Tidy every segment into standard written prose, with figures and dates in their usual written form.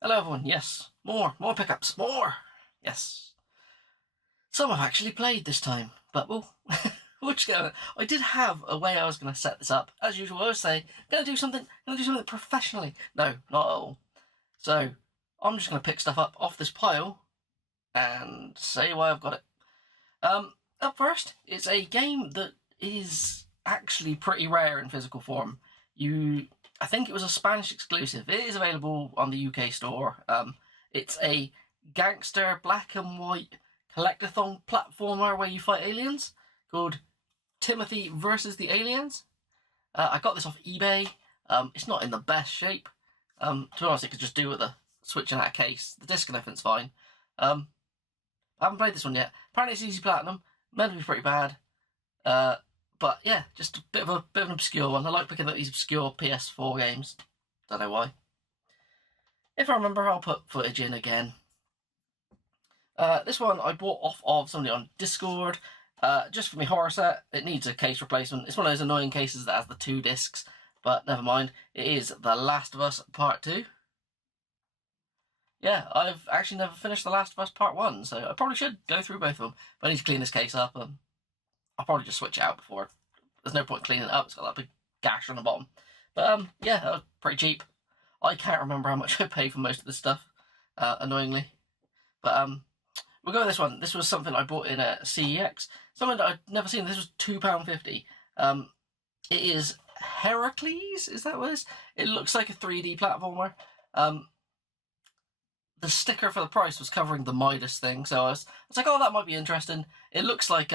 Hello everyone, yes, more pickups, more, yes. Some I've actually played this time, but we'll just get on it. I did have a way I was going to set this up. As usual, I always say, gonna do something professionally. No, not at all. So, I'm just going to pick stuff up off this pile and say why I've got it. Up first, it's a game that is actually pretty rare in physical form. I think it was a Spanish exclusive. It is available on the UK store. It's a gangster black and white collectathon platformer where you fight aliens called Timothy versus the Aliens. I got this off eBay. It's not in the best shape. To be honest, it could just do with a switching out case. The disc and everything's fine. I haven't played this one yet. Apparently it's easy platinum. Meant to be pretty bad. But yeah, just a bit of an obscure one. I like picking up these obscure PS4 games. Don't know why. If I remember, I'll put footage in again. This one I bought off of somebody on Discord, just for my horror set. It needs a case replacement. It's one of those annoying cases that has the 2 discs, but never mind. It is The Last of Us Part 2. Yeah, I've actually never finished The Last of Us Part 1, so I probably should go through both of them. But I need to clean this case up. I'll probably just switch it out before. There's no point cleaning it up. It's got that big gash on the bottom. But yeah, that was pretty cheap. I can't remember how much I paid for most of this stuff, annoyingly. But we'll go with this one. This was something I bought in a CEX. Something that I'd never seen. This was £2.50. It is Heracles, is that what it is? It looks like a 3D platformer. The sticker for the price was covering the Midas thing, so I was like, oh, that might be interesting. It looks like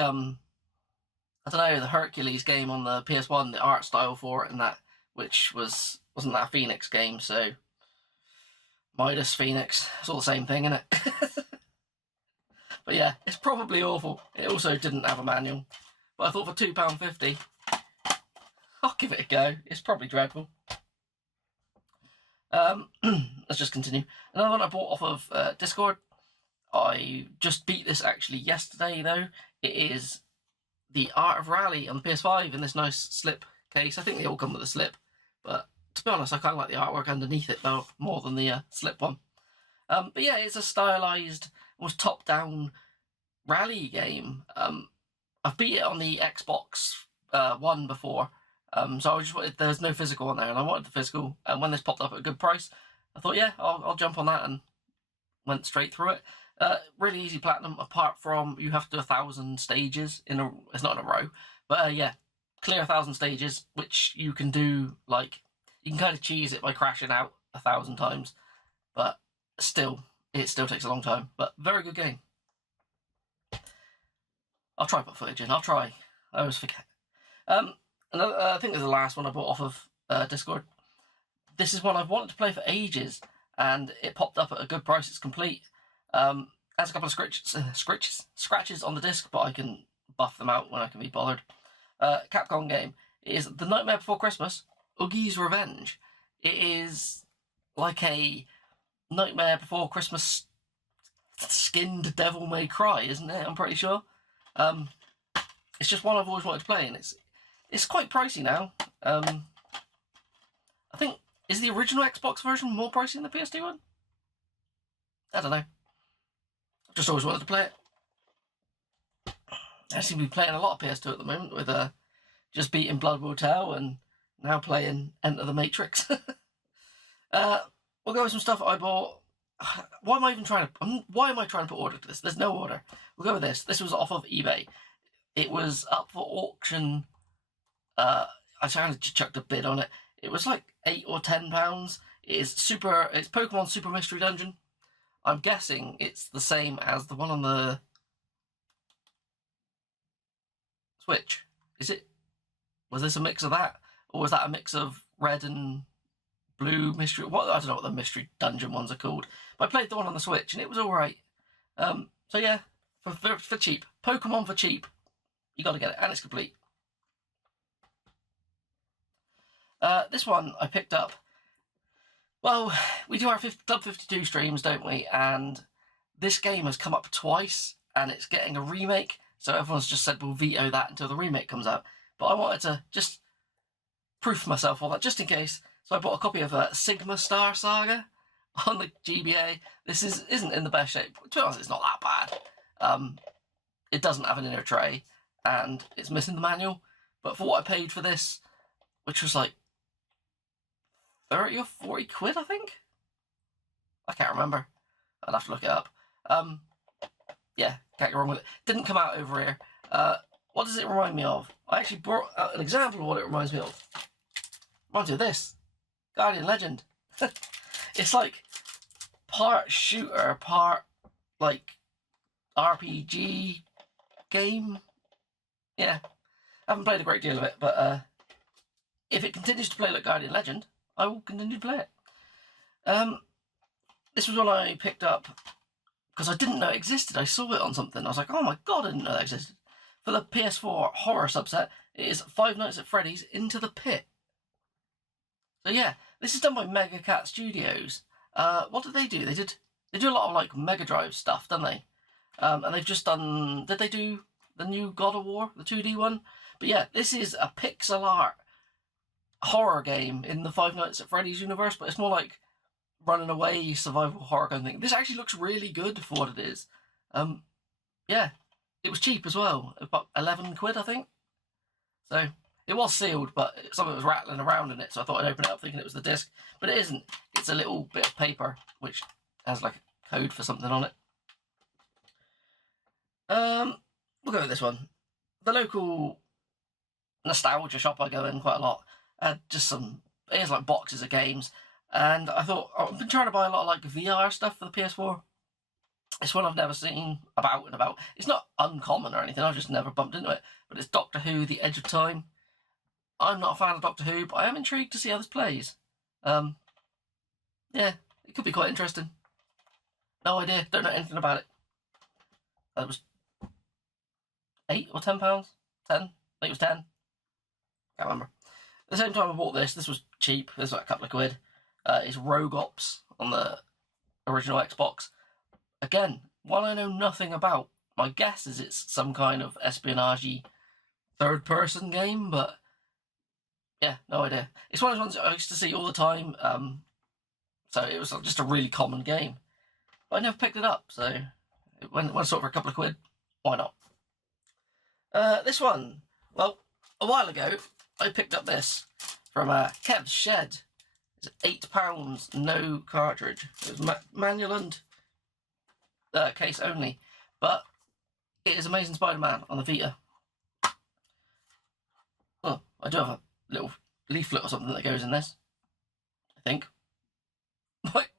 I don't know, the Hercules game on the PS1, the art style for it and that, which wasn't that a Phoenix game, so Midas, Phoenix, it's all the same thing, isn't it? But yeah, it's probably awful. It also didn't have a manual. But I thought for £2.50, I'll give it a go. It's probably dreadful. Let's just continue. Another one I bought off of Discord. I just beat this actually yesterday though. It is The Art of Rally on the PS5 in this nice slip case. I think they all come with a slip, but to be honest, I kind of like the artwork underneath it though, more than the slip one. But yeah, it's a stylized, almost top-down rally game. I've beat it on the Xbox One before, so I just wanted, there's no physical on there, and I wanted the physical. And when this popped up at a good price, I thought, yeah, I'll jump on that, and went straight through it. Really easy platinum, apart from you have to do 1,000 stages it's not in a row, but yeah, clear 1,000 stages, which you can do, like, you can kind of cheese it by crashing out 1,000 times, but it still takes a long time. But very good game. I'll try to put footage in. I'll try. I always forget. Another, I think this is the last one I bought off of Discord. This is one I've wanted to play for ages, and it popped up at a good price. It's complete. Has a couple of scratches on the disc, but I can buff them out when I can be bothered. Capcom game. It is The Nightmare Before Christmas, Oogie's Revenge. It is like a Nightmare Before Christmas skinned Devil May Cry, isn't it? I'm pretty sure. It's just one I've always wanted to play, and it's quite pricey now. I think, is the original Xbox version more pricey than the PS2 one? I don't know. I've just always wanted to play it. I seem to be playing a lot of PS2 at the moment, with just beating Blood Will Tell and now playing Enter the Matrix. We'll go with some stuff I bought. Why am I trying to put order to this? There's no order. We'll go with this. This was off of eBay. It was up for auction. I kind of chucked a bid on it. It was like £8 or £10. It's Pokemon Super Mystery Dungeon. I'm guessing it's the same as the one on the Switch. Is it? Was this a mix of that? Or was that a mix of red and blue mystery? I don't know what the mystery dungeon ones are called. But I played the one on the Switch and it was alright. So yeah, for cheap. Pokemon for cheap. You gotta get it. And it's complete. This one I picked up. Well, we do our Club 52 streams, don't we? And this game has come up twice, and it's getting a remake, so everyone's just said we'll veto that until the remake comes out. But I wanted to just proof myself on that, just in case. So I bought a copy of Sigma Star Saga, on the GBA. This isn't in the best shape. To be honest, it's not that bad. It doesn't have an inner tray, and it's missing the manual. But for what I paid for this, which was like 30 or 40 quid, I think? I can't remember. I'd have to look it up. Yeah, can't go wrong with it. Didn't come out over here. What does it remind me of? I actually brought out an example of what it reminds me of. Reminds me of this. Guardian Legend. It's like part shooter, part like RPG game. Yeah. I haven't played a great deal of it, but if it continues to play like Guardian Legend, I will continue to play it. This was one I picked up because I didn't know it existed. I saw it on something. I was like, oh my god, I didn't know that existed. For the PS4 horror subset, it is Five Nights at Freddy's Into the Pit. So yeah, this is done by Mega Cat Studios. What did they do? They do a lot of like Mega Drive stuff, don't they? And they've just done. Did they do the new God of War, the 2D one? But yeah, this is a pixel art horror game in the Five Nights at Freddy's universe, but it's more like running away survival horror kind of thing. This actually looks really good for what it is. Yeah, it was cheap as well, about 11 quid, I think. So it was sealed, but some of it was rattling around in it, so I thought I'd open it up thinking it was the disc, but it isn't. It's a little bit of paper which has like a code for something on it. We'll go with this one. The local nostalgia shop I go in quite a lot had just some, here's like boxes of games, and I thought, I've been trying to buy a lot of like VR stuff for the PS4. It's one I've never seen about and about. It's not uncommon or anything, I've just never bumped into it, but it's Doctor Who: The Edge of Time. I'm not a fan of Doctor Who, but I am intrigued to see how this plays. Yeah, it could be quite interesting. No idea, don't know anything about it. That was £8 or £10? 10? I think it was 10. Can't remember. At the same time I bought this was cheap. This was like a couple of quid. It's Rogue Ops on the original Xbox. Again, one I know nothing about. My guess is it's some kind of espionage third-person game, but yeah, no idea. It's one of those ones I used to see all the time, so it was just a really common game. But I never picked it up, so it went sort of for a couple of quid. Why not? This one, well, a while ago, I picked up this from Kev's Shed. It's £8, no cartridge. It was manual and case only, but it is Amazing Spider-Man on the Vita. Oh, I do have a little leaflet or something that goes in this, I think.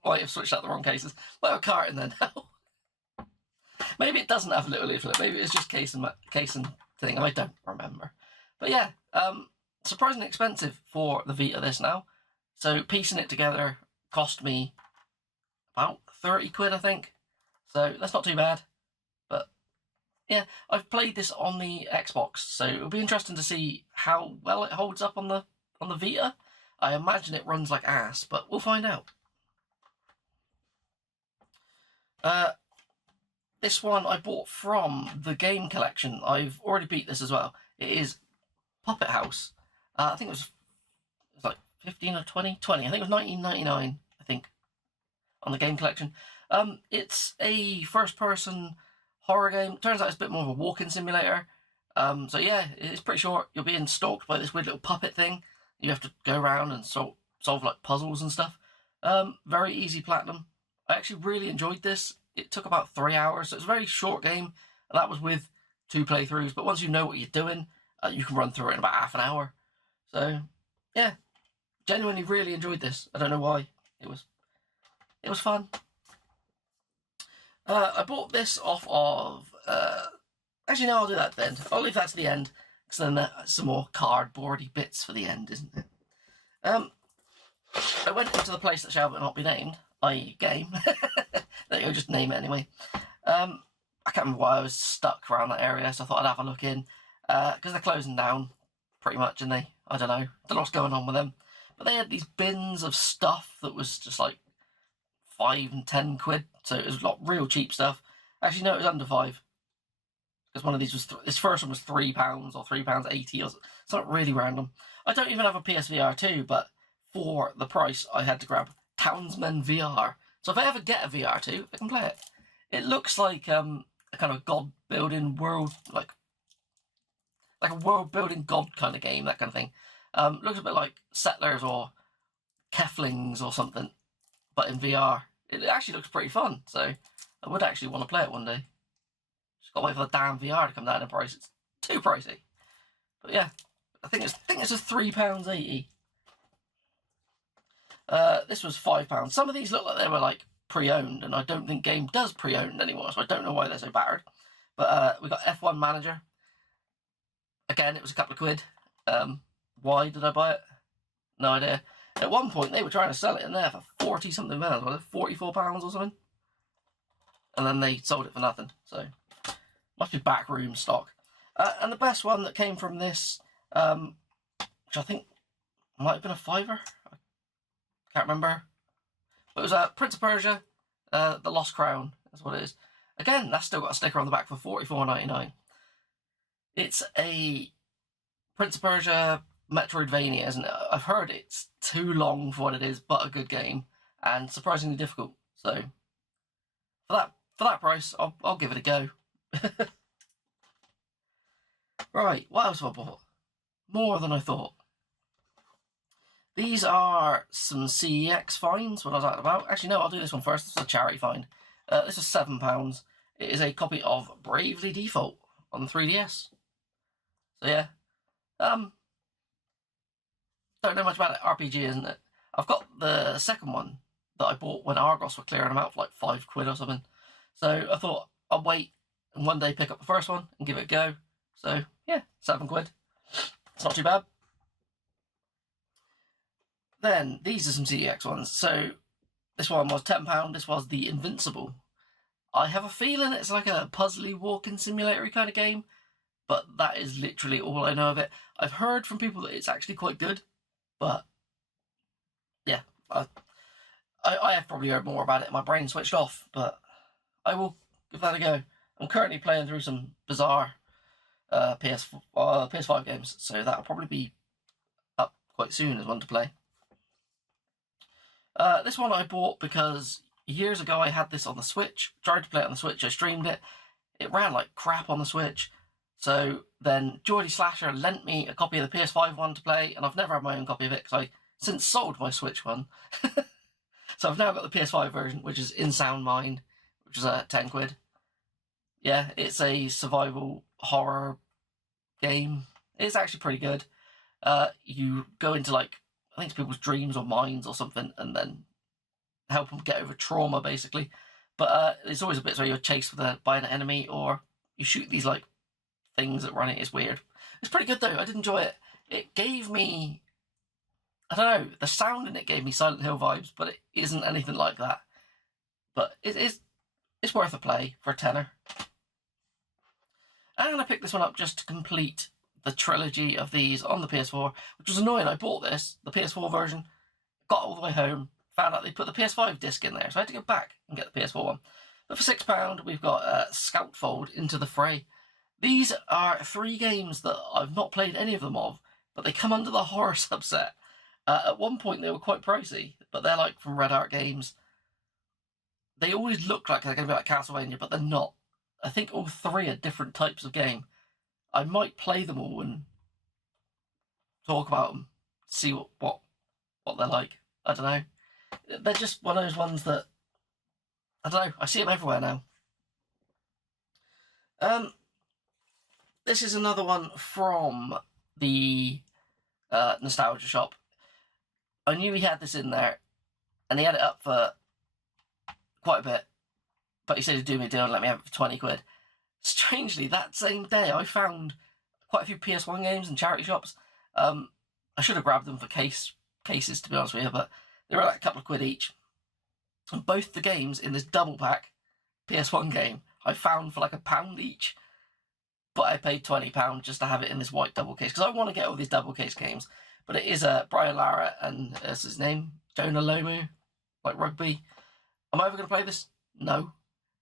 Might have switched out the wrong cases. Might have a cart in there now. Maybe it doesn't have a little leaflet. Maybe it's just case and thing. I don't remember. But yeah, surprisingly expensive for the Vita this now. So piecing it together cost me about 30 quid, I think. So that's not too bad. But yeah, I've played this on the Xbox, so it'll be interesting to see how well it holds up on the Vita. I imagine it runs like ass, but we'll find out. This one I bought from the game collection. I've already beat this as well. It is Puppet House. I think it was like 15 or 20? 20. I think it was 19.99, I think, on the game collection. It's a first-person horror game. Turns out it's a bit more of a walking simulator. So yeah, it's pretty short. You're being stalked by this weird little puppet thing. You have to go around and solve like puzzles and stuff. Very easy platinum. I actually really enjoyed this. It took about 3 hours, so it's a very short game. And that was with 2 playthroughs, but once you know what you're doing, you can run through it in about half an hour. So yeah, genuinely really enjoyed this. I don't know why. It was fun. I bought this off of... actually, no, I'll do that at the end. I'll leave that to the end, because then there's some more cardboardy bits for the end, isn't it? I went into the place that shall not be named, i.e. game. There you go, just name it anyway. I can't remember why I was stuck around that area, so I thought I'd have a look in. Because they're closing down, pretty much, and I don't know what's going on with them. But they had these bins of stuff that was just like 5 and 10 quid, so it was a lot real cheap stuff. Actually, no, it was under 5. Because one of these was, this first one was £3 or £3.80 or something really random. I don't even have a PSVR 2, but for the price, I had to grab Townsmen VR. So if I ever get a VR2, I can play it. It looks like a kind of god-building world, like a world-building god kind of game, that kind of thing. Looks a bit like Settlers or Keflings or something, but in VR. It actually looks pretty fun, so I would actually want to play it one day. Just got to wait for the damn VR to come down in price. It's too pricey. But yeah, I think it's a £3.80. This was £5. Some of these look like they were like pre-owned, and I don't think Game does pre-owned anymore, so I don't know why they're so battered. But we got F1 Manager. Again, it was a couple of quid. Why did I buy it? No idea. At one point, they were trying to sell it in there for 40-something pounds. Was it £44 or something? And then they sold it for nothing. So, must be backroom stock. And the best one that came from this, which I think might have been a £5. I can't remember. But it was Prince of Persia, The Lost Crown. That's what it is. Again, that's still got a sticker on the back for £44.99. It's a Prince of Persia Metroidvania, isn't it? I've heard it's too long for what it is, but a good game, and surprisingly difficult. So, for that price, I'll give it a go. Right, what else have I bought? More than I thought. These are some CEX finds when I was out and about. Actually, no, I'll do this one first. This is a charity find. This is £7. It is a copy of Bravely Default on the 3DS. So yeah, don't know much about it. RPG, isn't it? I've got the second one that I bought when Argos were clearing them out for like £5 or something. So I thought I'll wait and one day pick up the first one and give it a go. So yeah, £7. It's not too bad. Then these are some CEX ones. So this one was £10. This was The Invincible. I have a feeling it's like a puzzly walking simulator kind of game, but that is literally all I know of it. I've heard from people that it's actually quite good, but yeah, I have probably heard more about it. My brain switched off, but I will give that a go. I'm currently playing through some bizarre PS5 games, so that'll probably be up quite soon as one to play. This one I bought because years ago I had this on the Switch, tried to play it on the Switch, I streamed it, it ran like crap on the Switch, so then Geordie Slasher lent me a copy of the PS5 one to play, and I've never had my own copy of it because I since sold my Switch one. So I've now got the PS5 version, which is In Sound Mind, which is £10. Yeah, it's a survival horror game. It's actually pretty good. You go into like, I think it's people's dreams or minds or something, and then help them get over trauma, basically. But there's always a bit where you're chased by an enemy, or you shoot these like things that run it. It's weird. It's pretty good though. I did enjoy it. It gave me, I don't know, the sound in it gave me Silent Hill vibes, but it isn't anything like that. But it's worth a play for a tenner. And I picked this one up just to complete the trilogy of these on the PS4, which was annoying. I bought this, the PS4 version, got all the way home, found out they put the PS5 disc in there, so I had to go back and get the PS4 one. But for £6, we've got Scoutfold Into the Fray. These are 3 games that I've not played any of them of, but they come under the horror subset. At one point they were quite pricey, but they're like from Red Art Games. They always look like they're going to be like Castlevania, but they're not. I think all 3 are different types of game. I might play them all and talk about them, see what they're like. I don't know. They're just one of those ones that, I don't know, I see them everywhere now. This is another one from the Nostalgia Shop. I knew he had this in there, and he had it up for quite a bit, but he said he'd do me a deal and let me have it for £20. Strangely, that same day I found quite a few PS1 games in charity shops. I should have grabbed them for cases, to be honest with you, but they were like a couple of quid each. And both the games in this double pack PS1 game I found for like £1 each, but I paid £20 just to have it in this white double case, because I want to get all these double case games. But it is Brian Lara and what's his name? Jonah Lomu, like rugby. Am I ever going to play this? No.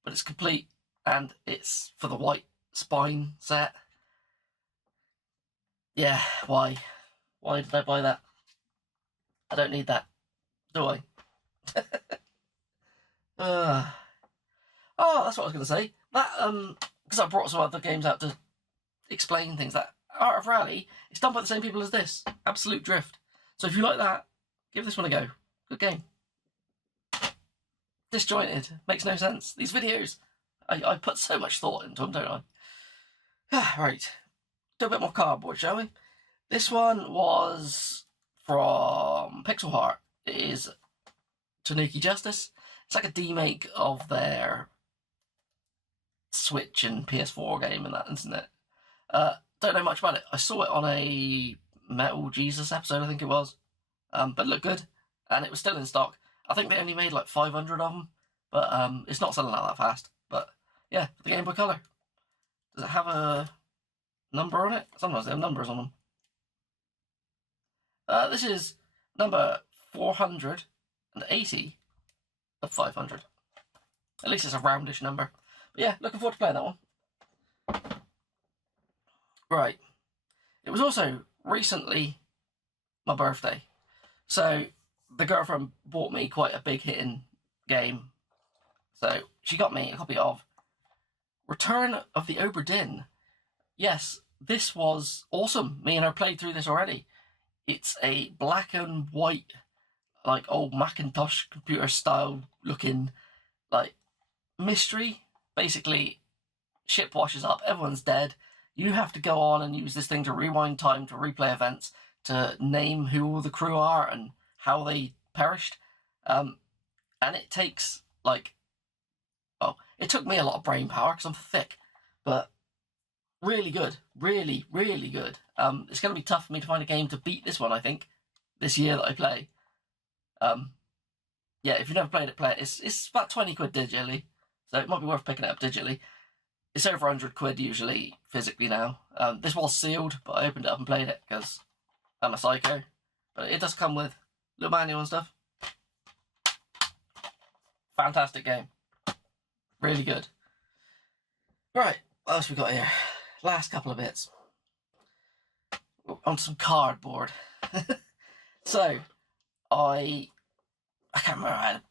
But it's complete, and it's for the white spine set. Yeah, why? Why did I buy that? I don't need that, do I? Oh, that's what I was going to say. That, because I brought some other games out to explain things. That Art of Rally, it's done by the same people as this. Absolute Drift. So if you like that, give this one a go. Good game. Disjointed. Makes no sense. These videos, I put so much thought into them, don't I? Right. Do a bit more cardboard, shall we? This one was from Pixel Heart. It is Tanuki Justice. It's like a demake of their Switch and PS4 game and that, isn't it? Don't know much about it. I saw it on a Metal Jesus episode, I think it was. But it looked good, and it was still in stock. I think they only made like 500 of them, but it's not selling out that fast. But yeah, the Game Boy Color. Does it have a number on it? Sometimes they have numbers on them. This is number 480 of 500. At least it's a roundish number. But yeah, looking forward to playing that one. Right. It was also recently my birthday. So the girlfriend bought me quite a big hitting game. So she got me a copy of Return of the Obra Dinn. Yes, this was awesome. Me and her played through this already. It's a black and white, like old Macintosh computer style looking, like, mystery. Basically, ship washes up, everyone's dead. You have to go on and use this thing to rewind time, to replay events, to name who all the crew are and how they perished. And it takes, like, it took me a lot of brain power because I'm thick, but really good. Really, really good. It's going to be tough for me to find a game to beat this one, I think, this year that I play. Yeah, if you've never played it, play it. It's about 20 quid digitally, so it might be worth picking it up digitally. It's over 100 quid usually, physically now. This was sealed, but I opened it up and played it because I'm a psycho. But it does come with a little manual and stuff. Fantastic game. Really good. Right, what else we got here? Last couple of bits. On some cardboard. So, I can't remember, I had a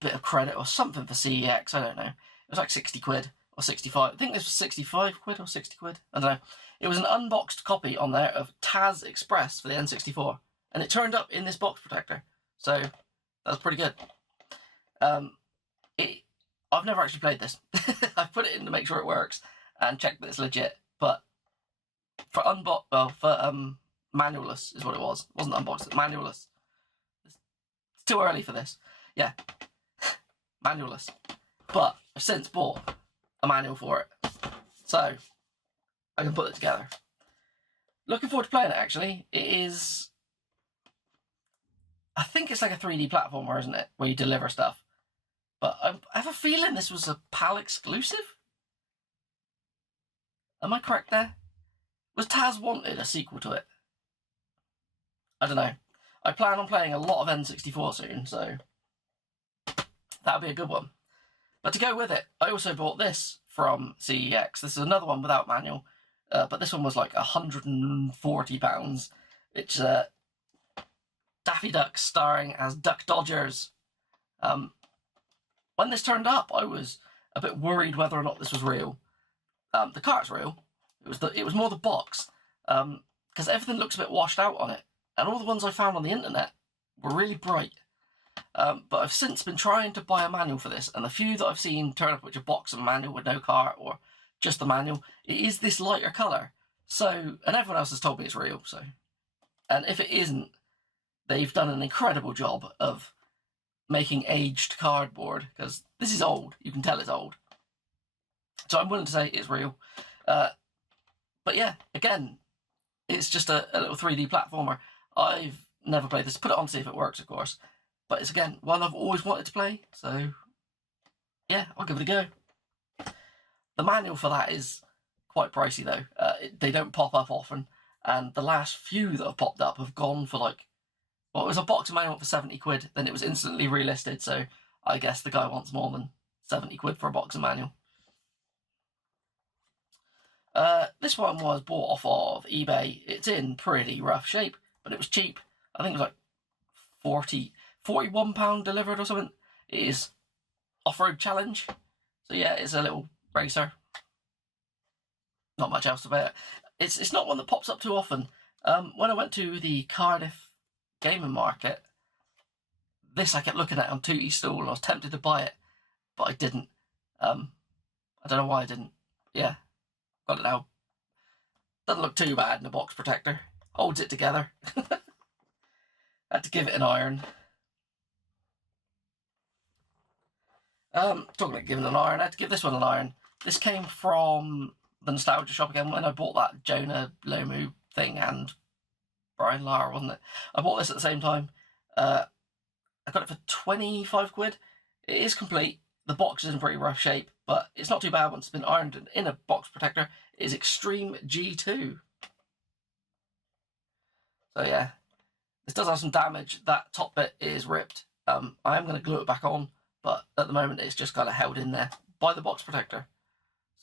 bit of credit or something for CEX, I don't know. It was like 60 quid or 65. I think this was 65 quid or 60 quid. I don't know. It was an unboxed copy on there of Taz Express for the N64. And it turned up in this box protector. So, that was pretty good. I've never actually played this. I've put it in to make sure it works and checked that it's legit. But for manualless is what it was. It wasn't unboxed, it's manualless. It's too early for this. Yeah, manualless. But I've since bought a manual for it, so I can put it together. Looking forward to playing it, actually. It is, I think it's like a 3D platformer, isn't it? Where you deliver stuff. But I have a feeling this was a PAL exclusive? Am I correct there? Was Taz wanted a sequel to it? I don't know. I plan on playing a lot of N64 soon, so that'll be a good one. But to go with it, I also bought this from CEX. This is another one without manual, but this one was like £140. It's Daffy Duck starring as Duck Dodgers. When this turned up, I was a bit worried whether or not this was real. The cart's real. It was more the box, because everything looks a bit washed out on it, and all the ones I found on the internet were really bright. But I've since been trying to buy a manual for this, and the few that I've seen turn up with a box and manual with no cart or just the manual, it is this lighter colour. So, and everyone else has told me it's real. So, and if it isn't, they've done an incredible job of making aged cardboard, because this is old. You can tell it's old. So I'm willing to say it's real. But yeah, again, it's just a little 3D platformer. I've never played this. Put it on to see if it works, of course. But it's, again, one I've always wanted to play. So yeah, I'll give it a go. The manual for that is quite pricey, though. They don't pop up often. And the last few that have popped up have gone for like, well, it was a box of manual for 70 quid, then it was instantly relisted, so I guess the guy wants more than 70 quid for a box of manual. This one was bought off of eBay. It's in pretty rough shape, but it was cheap. I think it was like £41 delivered or something. It is off-road challenge. So yeah, it's a little racer. Not much else about it. It's not one that pops up too often. When I went to the Cardiff gaming market, this I kept looking at on Tootie stall and I was tempted to buy it, but I didn't. I don't know why I didn't. Yeah, got it now. Doesn't look too bad in a box protector. Holds it together. Had to give it an iron. Talking about giving an iron, I had to give this one an iron. This came from the Nostalgia Shop again when I bought that Jonah Lomu thing and Brian Lara, wasn't it? I bought this at the same time. I got it for 25 quid. It is complete. The box is in pretty rough shape, but it's not too bad once it's been ironed in a box protector. It is Extreme G2. So yeah, this does have some damage. That top bit is ripped. I am going to glue it back on, but at the moment it's just kind of held in there by the box protector.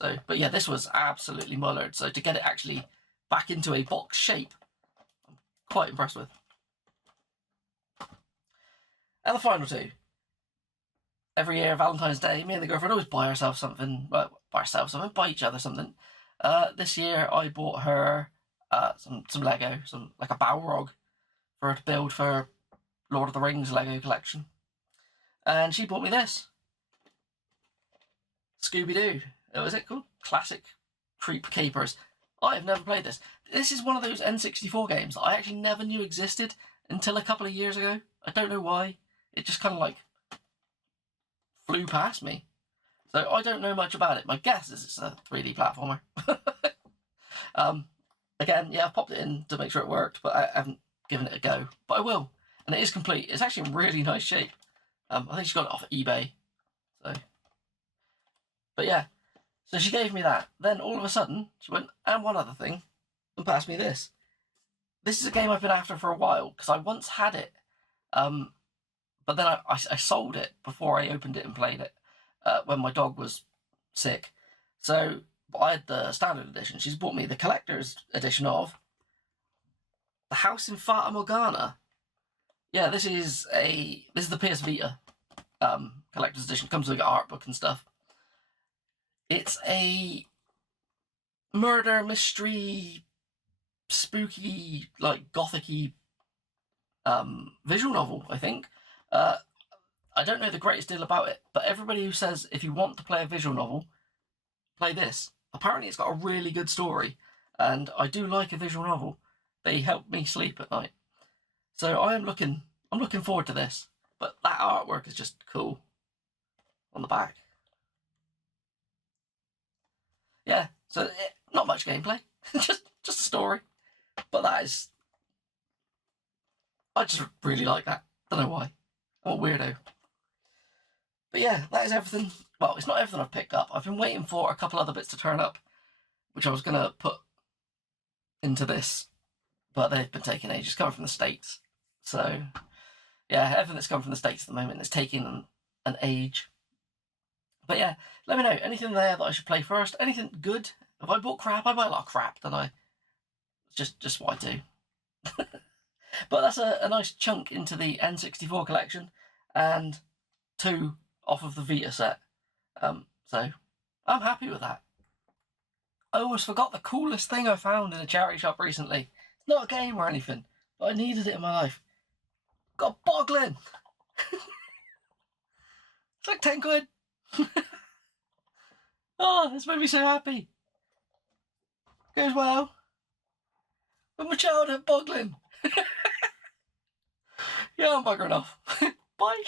So, but yeah, this was absolutely mullered. So to get it actually back into a box shape, I'm quite impressed with. And the final two. Every year, Valentine's Day, me and the girlfriend always buy ourselves something. Well, buy each other something. This year, I bought her some Lego, like a Balrog, for her to build for Lord of the Rings Lego collection. And she bought me this. Scooby-Doo. What was it called? Classic Creep Capers. I have never played this. This is one of those N64 games that I actually never knew existed until a couple of years ago. I don't know why. It just kind of like flew past me. So I don't know much about it. My guess is it's a 3D platformer. Again, yeah, I've popped it in to make sure it worked, but I haven't given it a go. But I will. And it is complete. It's actually in really nice shape. I think she got it off eBay. So, but yeah. So she gave me that. Then all of a sudden, she went, and one other thing, and passed me this. This is a game I've been after for a while, because I once had it. But then I sold it before I opened it and played it when my dog was sick. So I had the standard edition. She's bought me the collector's edition of The House in Fata Morgana. Yeah, this is the PS Vita collector's edition. It comes with an art book and stuff. It's a murder mystery, spooky, like gothic-y visual novel, I think. I don't know the greatest deal about it, but everybody who says if you want to play a visual novel, play this. Apparently it's got a really good story, and I do like a visual novel. They help me sleep at night. So I'm looking forward to this. But that artwork is just cool on the back. Yeah, so not much gameplay, just a story. But I just really like that. Don't know why. I'm a weirdo. But yeah, that is everything. Well, it's not everything I've picked up. I've been waiting for a couple other bits to turn up, which I was going to put into this, but they've been taking ages, coming from the States. So yeah, everything that's come from the States at the moment is taking an age. But yeah, let me know. Anything there that I should play first? Anything good? Have I bought crap? I buy a lot of crap, don't I? It's just what I do. But that's a nice chunk into the N64 collection, and 2 off of the Vita set. So I'm happy with that. I almost forgot the coolest thing I found in a charity shop recently. It's not a game or anything, but I needed it in my life. Got Boglin! It's like 10 quid. Oh, this made me so happy. Goes well with my childhood Boglin. Yeah, I'm buggering off. Bye.